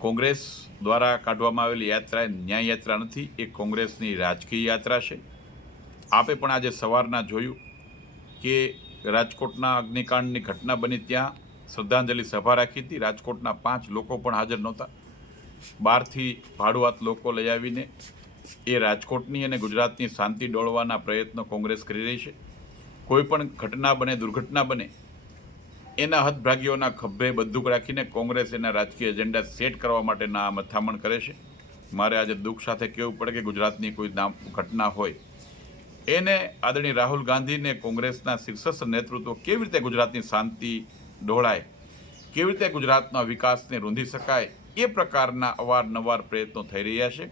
કોંગ્રેસ દ્વારા કાઢવામાં આવેલી યાત્રા એ ન્યાય યાત્રા નથી, એ કોંગ્રેસની રાજકીય યાત્રા છે। આપે પણ આજે સવારના જોયું કે રાજકોટના અગ્નિકાંડની ઘટના બની ત્યાં શ્રદ્ધાંજલિ સભા રાખી હતી। રાજકોટના 5 લોકો પણ હાજર નહોતા। બહારથી ભાડુઆત લોકો લઈ આવીને એ રાજકોટની અને ગુજરાતની શાંતિ ડોળવાના પ્રયત્નો કોંગ્રેસ કરી રહી છે। કોઈ પણ ઘટના બને, દુર્ઘટના બને, એના હતભાગીઓના ખભે બંદૂક રાખીને કોંગ્રેસ એના રાજકીય એજન્ડા સેટ કરવા માટેના આ મથામણ કરે છે। મારે આજે દુઃખ સાથે કહેવું પડે કે ગુજરાતની કોઈ ઘટના હોય એને આદરણીય રાહુલ ગાંધીને કોંગ્રેસના શીર્ષસ્થ નેતૃત્વ કેવી રીતે ગુજરાતની શાંતિ ડહોળાય, કેવી રીતે ગુજરાતના વિકાસને રૂંધી શકાય, એ પ્રકારના અવારનવાર પ્રયત્નો થઈ રહ્યા છે।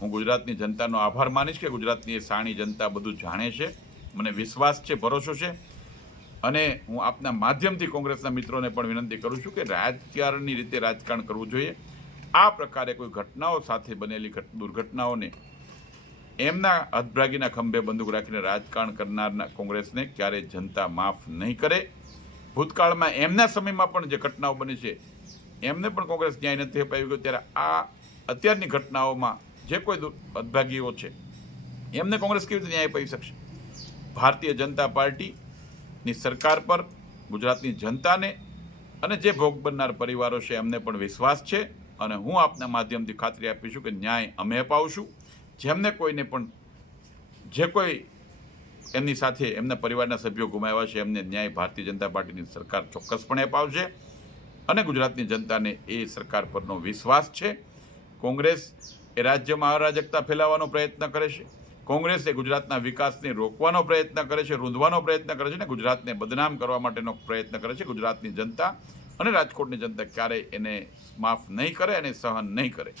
હું ગુજરાતની જનતાનો આભાર માનીશ કે ગુજરાતની એ શાણી જનતા બધું જાણે છે, મને વિશ્વાસ છે, ભરોસો છે। અને હું આપના માધ્યમથી કોંગ્રેસના મિત્રોને પણ વિનંતી કરું છું કે રાજકારણની રીતે રાજકારણ કરવું જોઈએ। આ પ્રકારે કોઈ ઘટનાઓ સાથે બનેલી દુર્ઘટનાઓને એમના હતભાગીના ખંભે બંદૂક રાખીને રાજકારણ કરનારના કોંગ્રેસને ક્યારેય જનતા માફ નહીં કરે। ભૂતકાળમાં એમના સમયમાં પણ જે ઘટનાઓ બની છે એમને પણ કોંગ્રેસ ન્યાય નથી અપાવી ગયો, ત્યારે આ અત્યારની ઘટનાઓમાં જે કોઈ હતભાગીઓ છે એમને કોંગ્રેસ કેવી રીતે ન્યાય અપાવી શકશે? ભારતીય જનતા પાર્ટીની સરકાર પર ગુજરાતની જનતાને અને જે ભોગ બનનાર પરિવારો છે એમને પણ વિશ્વાસ છે, અને હું આપના માધ્યમથી ખાતરી આપીશું કે ન્યાય અમે અપાવશું। જેમને કોઈને પણ જે કોઈ એમની સાથે એમના પરિવારના સભ્યો ગુમાવ્યા છે એમને ન્યાય ભારતીય જનતા પાર્ટીની સરકાર ચોક્કસપણે અપાવશે, અને ગુજરાતની જનતાને એ સરકાર પરનો વિશ્વાસ છે। કોંગ્રેસ એ રાજ્યમાં અરાજકતા ફેલાવવાનો પ્રયત્ન કરે છે, કોંગ્રેસ એ ગુજરાતના વિકાસને રોકવાનો પ્રયત્ન કરે છે, રૂંધવાનો પ્રયત્ન કરે છે, અને ગુજરાતને બદનામ કરવા માટેનો પ્રયત્ન કરે છે। ગુજરાતની જનતા અને રાજકોટની જનતા ક્યારેય એને માફ નહીં કરે અને સહન નહીં કરે।